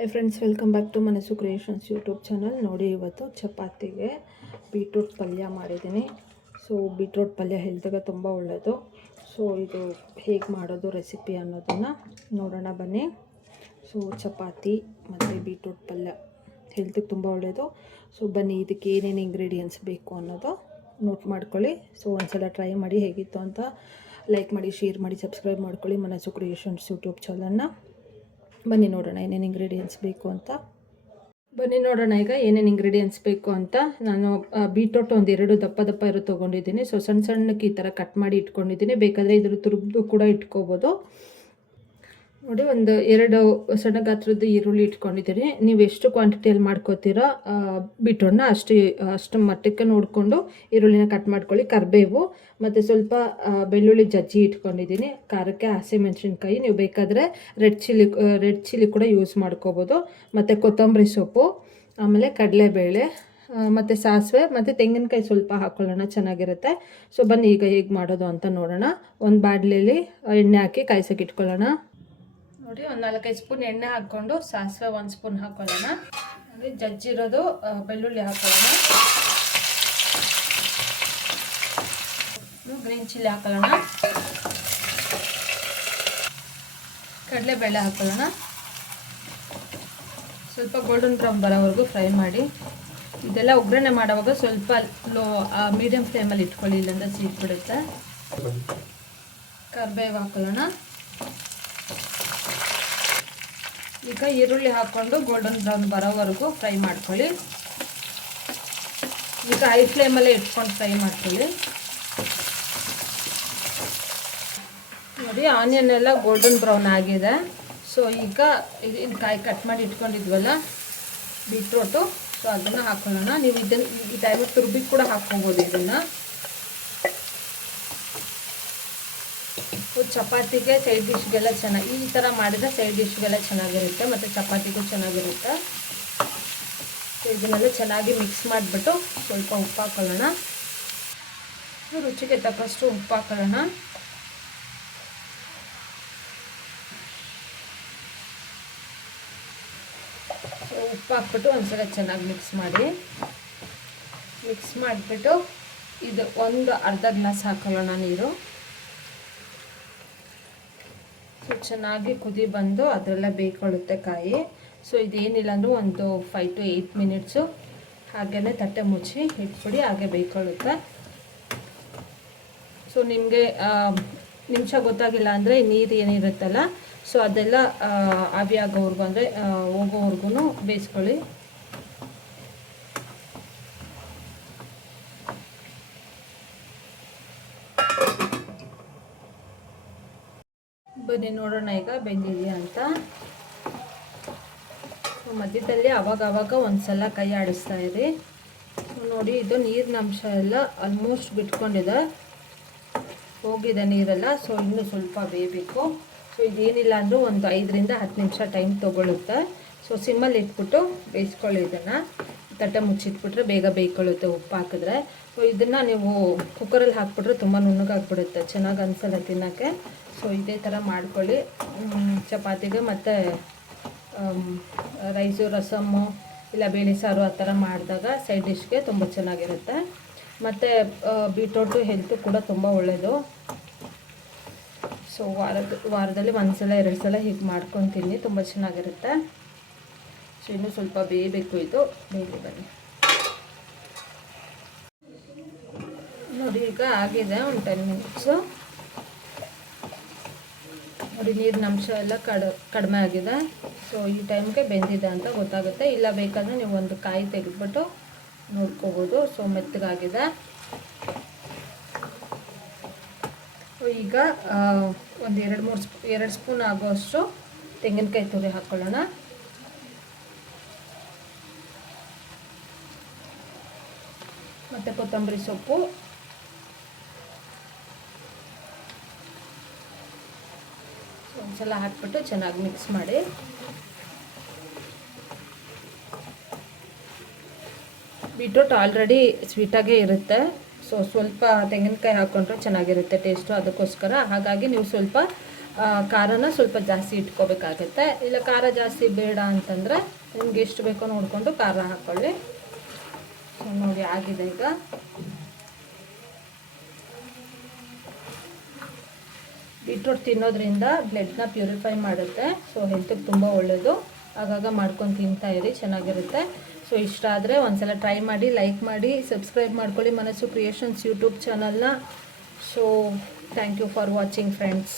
Hi friends, welcome back to Manasu creations YouTube channel. ನೋಡಿ, ಇವತ್ತು ಚಪಾತಿಗೆ ಬೀಟ್ರೂಟ್ ಪಲ್ಯ ಮಾಡಿದ್ದೀನಿ. ಸೊ ಬೀಟ್ರೂಟ್ ಪಲ್ಯ ಹೆಲ್ತ್ಗೆ ತುಂಬ ಒಳ್ಳೆಯದು. ಸೊ ಇದು ಹೇಗೆ ಮಾಡೋದು ರೆಸಿಪಿ ಅನ್ನೋದನ್ನು ನೋಡೋಣ ಬನ್ನಿ. ಸೊ ಚಪಾತಿ ಮತ್ತು ಬೀಟ್ರೂಟ್ ಪಲ್ಯ ಹೆಲ್ತ್ಗೆ ತುಂಬ ಒಳ್ಳೆಯದು. ಸೊ ಬನ್ನಿ, ಇದಕ್ಕೆ ಏನೇನು ಇಂಗ್ರೀಡಿಯೆಂಟ್ಸ್ ಬೇಕು ಅನ್ನೋದು ನೋಟ್ ಮಾಡ್ಕೊಳ್ಳಿ. ಸೊ ಒಂದ್ಸಲ ಟ್ರೈ ಮಾಡಿ, ಹೇಗಿತ್ತು ಅಂತ ಲೈಕ್ ಮಾಡಿ, ಶೇರ್ ಮಾಡಿ, ಸಬ್ಸ್ಕ್ರೈಬ್ ಮಾಡ್ಕೊಳ್ಳಿ ಮನಸ್ಸು ಕ್ರಿಯೇಷನ್ಸ್ ಯೂಟ್ಯೂಬ್ ಚಾನಲ್ನ. ಬನ್ನಿ ನೋಡೋಣ ಏನೇನು ಇಂಗ್ರೀಡಿಯೆಂಟ್ಸ್ ಬೇಕು ಅಂತ. ಈಗ ಏನೇನು ಇಂಗ್ರೀಡಿಯೆಂಟ್ಸ್ ಬೇಕು ಅಂತ. ನಾನು ಬೀಟ್ರೂಟ್ ಒಂದು 2 ದಪ್ಪ ಇರೋ ತೊಗೊಂಡಿದ್ದೀನಿ. ಸೊ ಸಣ್ಣಕ್ಕೆ ಈ ಥರ ಕಟ್ ಮಾಡಿ ಇಟ್ಕೊಂಡಿದ್ದೀನಿ. ಬೇಕಾದರೆ ಇದ್ರ ತುರಿದು ಕೂಡ ಇಟ್ಕೋಬೋದು. ನೋಡಿ, ಒಂದು 2 ಸಣ್ಣ ಗಾತ್ರದ್ದು ಈರುಳ್ಳಿ ಇಟ್ಕೊಂಡಿದ್ದೀನಿ. ನೀವು ಎಷ್ಟು ಕ್ವಾಂಟಿಟಿಯಲ್ಲಿ ಮಾಡ್ಕೋತೀರೋ ಬೀಟ್ರೂಟ್ನ ಅಷ್ಟು ಮಟ್ಟಕ್ಕೆ ನೋಡಿಕೊಂಡು ಈರುಳ್ಳಿನ ಕಟ್ ಮಾಡ್ಕೊಳ್ಳಿ. ಕರಿಬೇವು ಮತ್ತು ಸ್ವಲ್ಪ ಬೆಳ್ಳುಳ್ಳಿ ಜಜ್ಜಿ ಇಟ್ಕೊಂಡಿದ್ದೀನಿ. ಖಾರಕ್ಕೆ ಹಸಿಮೆಣಸಿನ್ಕಾಯಿ, ನೀವು ಬೇಕಾದರೆ ರೆಡ್ ಚಿಲ್ಲಿ ಕೂಡ ಯೂಸ್ ಮಾಡ್ಕೋಬೋದು. ಮತ್ತು ಕೊತ್ತಂಬರಿ ಸೊಪ್ಪು, ಆಮೇಲೆ ಕಡಲೆಬೇಳೆ ಮತ್ತು ಸಾಸಿವೆ ಮತ್ತು ತೆಂಗಿನಕಾಯಿ ಸ್ವಲ್ಪ ಹಾಕ್ಕೊಳ್ಳೋಣ, ಚೆನ್ನಾಗಿರುತ್ತೆ. ಸೊ ಬನ್ನಿ ಈಗ ಹೇಗೆ ಮಾಡೋದು ಅಂತ ನೋಡೋಣ. ಒಂದು ಬಾಣಲೆಯಲ್ಲಿ ಎಣ್ಣೆ ಹಾಕಿ ಕಾಯ್ಸೋಕೆ ಇಟ್ಕೊಳ್ಳೋಣ. ನೋಡಿ, ಒಂದು 4-5 ಸ್ಪೂನ್ ಎಣ್ಣೆ ಹಾಕ್ಕೊಂಡು ಸಾಸಿವೆ 1 ಸ್ಪೂನ್ ಹಾಕ್ಕೊಳ್ಳೋಣ. ನೋಡಿ, ಜಜ್ಜಿರೋದು ಬೆಳ್ಳುಳ್ಳಿ ಹಾಕ್ಕೊಳ್ಳೋಣ. ಗ್ರೀನ್ ಚಿಲ್ಲಿ ಹಾಕ್ಕೊಳ್ಳೋಣ. ಕಡಲೆಬೇಳೆ ಹಾಕ್ಕೊಳ್ಳೋಣ. ಸ್ವಲ್ಪ ಗೋಲ್ಡನ್ ಬ್ರೌನ್ ಬರೋವರೆಗೂ ಫ್ರೈ ಮಾಡಿ. ಇದೆಲ್ಲ ಒಗ್ಗರಣೆ ಮಾಡುವಾಗ ಸ್ವಲ್ಪ ಮೀಡಿಯಮ್ ಫ್ಲೇಮಲ್ಲಿ ಇಟ್ಕೊಳ್ಳಿ, ಇಲ್ಲಾಂದರೆ ಸೀದ್ಬಿಡುತ್ತೆ. ಕರಿಬೇವು ಹಾಕ್ಕೊಳ್ಳೋಣ. ಈಗ ಈರುಳ್ಳಿ ಹಾಕ್ಕೊಂಡು ಗೋಲ್ಡನ್ ಬ್ರೌನ್ ಬರೋವರೆಗೂ ಫ್ರೈ ಮಾಡ್ಕೊಳ್ಳಿ. ಈಗ ಹೈ ಫ್ಲೇಮಲ್ಲೇ ಇಟ್ಕೊಂಡು ಫ್ರೈ ಮಾಡ್ಕೊಳ್ಳಿ. ನೋಡಿ, ಆನಿಯನ್ ಎಲ್ಲ ಗೋಲ್ಡನ್ ಬ್ರೌನ್ ಆಗಿದೆ. ಸೊ ಈಗ ಇದು ಕಾಯಿ ಕಟ್ ಮಾಡಿ ಇಟ್ಕೊಂಡಿದ್ವಲ್ಲ ಬೀಟ್ರೂಟು, ಸೊ ಅದನ್ನು ಹಾಕ್ಕೊಳ್ಳೋಣ. ನೀವು ಈ ಟೈಮಿಗೆ ತುರ್ಬಿ ಕೂಡ ಹಾಕ್ಕೋಬೋದು. ಇದನ್ನು ಚಪಾತಿಗೆ ಸೈಡ್ ಡಿಶ್ಗೆಲ್ಲ ಚೆನ್ನಾಗಿ ಈ ಥರ ಮಾಡಿದರೆ ಸೈಡ್ ಡಿಶ್ಗೆಲ್ಲ ಚೆನ್ನಾಗಿರುತ್ತೆ, ಮತ್ತು ಚಪಾತಿಗೂ ಚೆನ್ನಾಗಿರುತ್ತೆ. ಸೊ ಇದನ್ನೆಲ್ಲ ಚೆನ್ನಾಗಿ ಮಿಕ್ಸ್ ಮಾಡಿಬಿಟ್ಟು ಸ್ವಲ್ಪ ಉಪ್ಪು ಹಾಕೊಳ್ಳೋಣ. ರುಚಿಗೆ ತಕ್ಕಷ್ಟು ಉಪ್ಪು ಹಾಕೊಳ್ಳೋಣ. ಸೊ ಉಪ್ಪು ಹಾಕ್ಬಿಟ್ಟು ಒಂದ್ಸಲ ಚೆನ್ನಾಗಿ ಮಿಕ್ಸ್ ಮಾಡಿಬಿಟ್ಟು ಇದು ಒಂದು ಅರ್ಧ ಗ್ಲಾಸ್ ಹಾಕೊಳ್ಳೋಣ ನೀರು. ಸೊ ಚೆನ್ನಾಗಿ ಕುದಿ ಬಂದು ಅದರೆಲ್ಲ ಬೇಯ್ಕೊಳ್ಳುತ್ತೆ ಕಾಯಿ. ಸೊ ಇದೇನಿಲ್ಲ ಅಂದರೂ ಒಂದು 5 to 8 ಮಿನಿಟ್ಸು ಹಾಗೇ ತಟ್ಟೆ ಮುಚ್ಚಿ ಇಟ್ಬಿಡಿ, ಹಾಗೆ ಬೇಯ್ಕೊಳ್ಳುತ್ತೆ. ಸೊ ನಿಮಗೆ ನಿಮಿಷ ಗೊತ್ತಾಗಿಲ್ಲ ಅಂದರೆ ನೀರು ಏನಿರುತ್ತಲ್ಲ, ಸೊ ಅದೆಲ್ಲ ಆವಿ ಆಗೋವರೆಗೂ, ಅಂದರೆ ಹೋಗೋವರೆಗೂ ಬೇಯಿಸ್ಕೊಳ್ಳಿ. ಬನ್ನಿ ನೋಡೋಣ ಈಗ ಬೆಂದಿದೆಯಾ ಅಂತ. ಮಧ್ಯದಲ್ಲಿ ಆವಾಗ ಒಂದ್ಸಲ ಕೈ ಆಡಿಸ್ತಾ ಇರಿ. ನೋಡಿ, ಇದು ನೀರಿನ ಅಂಶ ಎಲ್ಲ ಆಲ್ಮೋಸ್ಟ್ ಬಿಟ್ಕೊಂಡಿದೆ, ಹೋಗಿದೆ ನೀರೆಲ್ಲ. ಸೊ ಇನ್ನೂ ಸ್ವಲ್ಪ ಬೇಯಬೇಕು. ಸೊ ಇದೇನಿಲ್ಲ ಅಂದರೂ ಒಂದು 5ರಿಂದ 10 ನಿಮಿಷ ಟೈಮ್ ತೊಗೊಳುತ್ತೆ. ಸೊ ಸಿಮ್ಮಲ್ಲಿ ಇಟ್ಬಿಟ್ಟು ಬೇಯಿಸ್ಕೊಳ್ಳಿ. ಇದನ್ನು ತಟ್ಟೆ ಮುಚ್ಚಿಟ್ಬಿಟ್ರೆ ಬೇಗ ಬೇಯ್ಕೊಳ್ಳುತ್ತೆ ಉಪ್ಪು ಹಾಕಿದ್ರೆ. ಸೊ ಇದನ್ನು ನೀವು ಕುಕ್ಕರಲ್ಲಿ ಹಾಕ್ಬಿಟ್ರೆ ತುಂಬ ನುಣ್ಣಗಾಗ್ಬಿಡುತ್ತೆ, ಚೆನ್ನಾಗಿ ಅನಿಸಲ್ಲ ತಿನ್ನೋಕ್ಕೆ. ಸೊ ಇದೇ ಥರ ಮಾಡ್ಕೊಳ್ಳಿ ಚಪಾತಿಗೆ. ಮತ್ತು ರೈಸು, ರಸಮ್ಮು ಇಲ್ಲ ಬೇಳೆ ಸಾರು ಆ ಥರ ಮಾಡಿದಾಗ ಸೈಡ್ ಡಿಶ್ಗೆ ತುಂಬ ಚೆನ್ನಾಗಿರುತ್ತೆ. ಮತ್ತು ಬೀಟ್ರೂಟು ಹೆಲ್ತು ಕೂಡ ತುಂಬ ಒಳ್ಳೆಯದು. ಸೊ ವಾರದಲ್ಲಿ 1 ಸಲ 2 ಸಲ ಹೀಗೆ ಮಾಡ್ಕೊತೀನಿ, ತುಂಬ ಚೆನ್ನಾಗಿರುತ್ತೆ. ಸೊ ಇನ್ನೂ ಸ್ವಲ್ಪ ಬೇಯಬೇಕು, ಇದು ಬೇಯಲಿ. ಬನ್ನಿ ನೋಡಿ, ಈಗ ಆಗಿದೆ ಒಂದು 10 ಮಿನಿಟ್ಸು. ನೋಡಿ, ನೀರಿನ ಅಂಶ ಎಲ್ಲ ಕಡಿಮೆ ಆಗಿದೆ. ಸೊ ಈ ಟೈಮ್ಗೆ ಬೆಂದಿದೆ ಅಂತ ಗೊತ್ತಾಗುತ್ತೆ. ಇಲ್ಲ ಬೇಕಾದರೆ ನೀವು ಒಂದು ಕಾಯಿ ತೆಗೆದ್ಬಿಟ್ಟು ನೋಡ್ಕೋಬೋದು. ಸೊ ಮೆತ್ತಗಾಗಿದೆ. ಈಗ ಒಂದು 2 ಸ್ಪೂನ್ ಆಗೋಷ್ಟು ತೆಂಗಿನಕಾಯಿ ತುರಿ ಹಾಕ್ಕೊಳ್ಳೋಣ. ಮತ್ತು ಕೊತ್ತಂಬರಿ ಸೊಪ್ಪು, ಒಂದ್ಸಲ ಹಾಕ್ಬಿಟ್ಟು ಚೆನ್ನಾಗಿ ಮಿಕ್ಸ್ ಮಾಡಿ. ಬೀಟ್ರೂಟ್ ಆಲ್ರೆಡಿ ಸ್ವೀಟಾಗೇ ಇರುತ್ತೆ. ಸೊ ಸ್ವಲ್ಪ ತೆಂಗಿನಕಾಯಿ ಹಾಕ್ಕೊಂಡ್ರೆ ಚೆನ್ನಾಗಿರುತ್ತೆ ಟೇಸ್ಟು, ಅದಕ್ಕೋಸ್ಕರ. ಹಾಗಾಗಿ ನೀವು ಸ್ವಲ್ಪ ಖಾರನ ಸ್ವಲ್ಪ ಜಾಸ್ತಿ ಇಟ್ಕೋಬೇಕಾಗತ್ತೆ. ಇಲ್ಲ ಖಾರ ಜಾಸ್ತಿ ಬೇಡ ಅಂತಂದರೆ ನಿಮ್ಗೆ ಎಷ್ಟು ಬೇಕೋ ನೋಡಿಕೊಂಡು ಖಾರ ಹಾಕ್ಕೊಳ್ಳಿ. ಸೊ ನೋಡಿ ಆಗಿದೆ ಈಗ. ಬೀಟ್ರೂಟ್ ತಿನ್ನೋದ್ರಿಂದ ಬ್ಲಡ್ನ ಪ್ಯೂರಿಫೈ ಮಾಡುತ್ತೆ. ಸೊ ಹೆಲ್ತಿಗೆ ತುಂಬ ಒಳ್ಳೆಯದು. ಆಗಾಗ ಮಾಡ್ಕೊಂಡು ತಿಂತಾ ಇರಿ, ಚೆನ್ನಾಗಿರುತ್ತೆ. ಸೊ ಇಷ್ಟ ಆದರೆ ಒಂದ್ಸಲ ಟ್ರೈ ಮಾಡಿ, ಲೈಕ್ ಮಾಡಿ, ಸಬ್ಸ್ಕ್ರೈಬ್ ಮಾಡ್ಕೊಳ್ಳಿ ಮನಸ್ಸು ಕ್ರಿಯೇಷನ್ಸ್ ಯೂಟ್ಯೂಬ್ ಚಾನಲ್ನ. So thank you for watching friends.